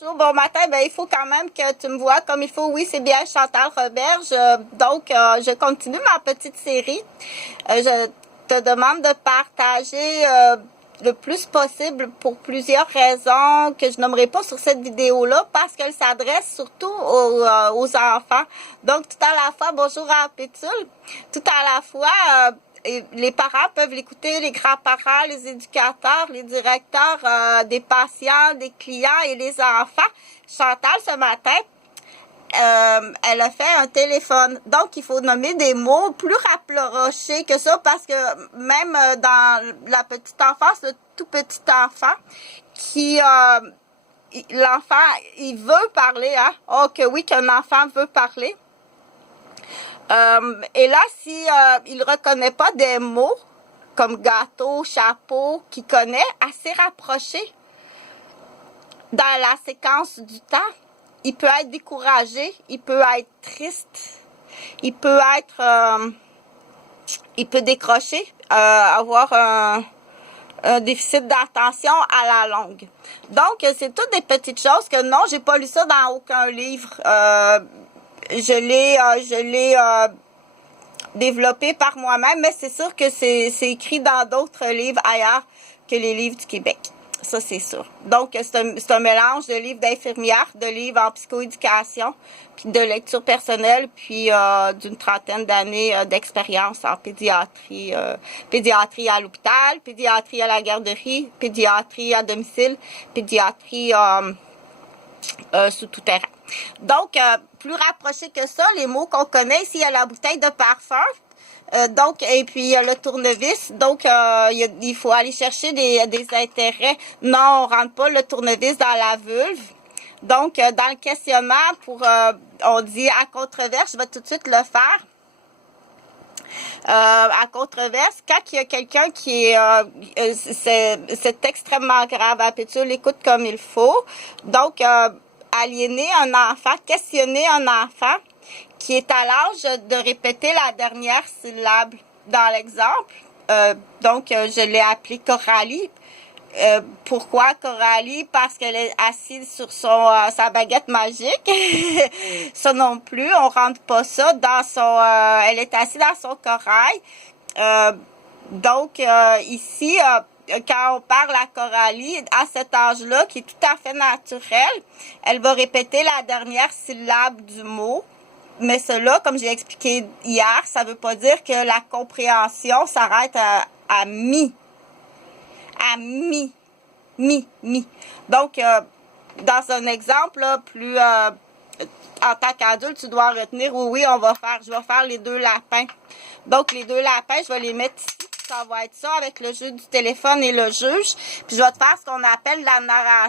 Bonjour, bon matin. Ben, il faut quand même que tu me vois comme il faut. Oui, c'est bien Chantal Roberge. Je continue ma petite série. Je te demande de partager le plus possible pour plusieurs raisons que je nommerai pas sur cette vidéo-là parce qu'elle s'adresse surtout aux enfants. Donc, tout à la fois, bonjour à Pétule, tout à la fois, les parents peuvent l'écouter, les grands-parents, les éducateurs, les directeurs des patients, des clients et les enfants. Chantal, ce matin, elle a fait un téléphone. Donc, il faut nommer des mots plus rapprochés que ça parce que même dans la petite enfance, le tout petit enfant qui... l'enfant, il veut parler, hein? Oh, que oui, qu'un enfant veut parler. Et là, si il reconnaît pas des mots comme gâteau, chapeau, qu'il connaît, assez rapprochés dans la séquence du temps, il peut être découragé, il peut être triste, il peut être, il peut décrocher, avoir un déficit d'attention à la longue. Donc, c'est toutes des petites choses que non, j'ai pas lu ça dans aucun livre. Je l'ai développé par moi-même, mais c'est sûr que c'est écrit dans d'autres livres ailleurs que les livres du Québec. Ça, c'est sûr. Donc, c'est un mélange de livres d'infirmières, de livres en psychoéducation, puis de lecture personnelle, puis d'une trentaine d'années d'expérience en pédiatrie. Pédiatrie à l'hôpital, pédiatrie à la garderie, pédiatrie à domicile, pédiatrie sous tout terrain. Donc, plus rapproché que ça, les mots qu'on connaît, ici, il y a la bouteille de parfum. Et puis il y a le tournevis. Donc, il faut aller chercher des intérêts. Non, on rentre pas le tournevis dans la vulve. Donc, dans le questionnaire, on dit à controverse, je vais tout de suite le faire. À controverse, quand il y a quelqu'un qui est, c'est extrêmement grave, à Pétule, l'écoute comme il faut. Donc, aliéner un enfant, questionner un enfant qui est à l'âge de répéter la dernière syllabe dans l'exemple. Je l'ai appelée Coralie. Pourquoi Coralie? Parce qu'elle est assise sur sa baguette magique. Ça non plus, on rentre pas ça dans elle est assise dans son corail. Ici, quand on parle à Coralie, à cet âge-là, qui est tout à fait naturel, elle va répéter la dernière syllabe du mot. Mais cela, comme j'ai expliqué hier, ça veut pas dire que la compréhension s'arrête à mi. À mi. Donc, dans un exemple, là, plus en tant qu'adulte, tu dois retenir, oui, je vais faire les deux lapins. Donc, les deux lapins, je vais les mettre ici. Ça va être ça avec le jeu du téléphone et le juge. Puis, je vais te faire ce qu'on appelle la narration.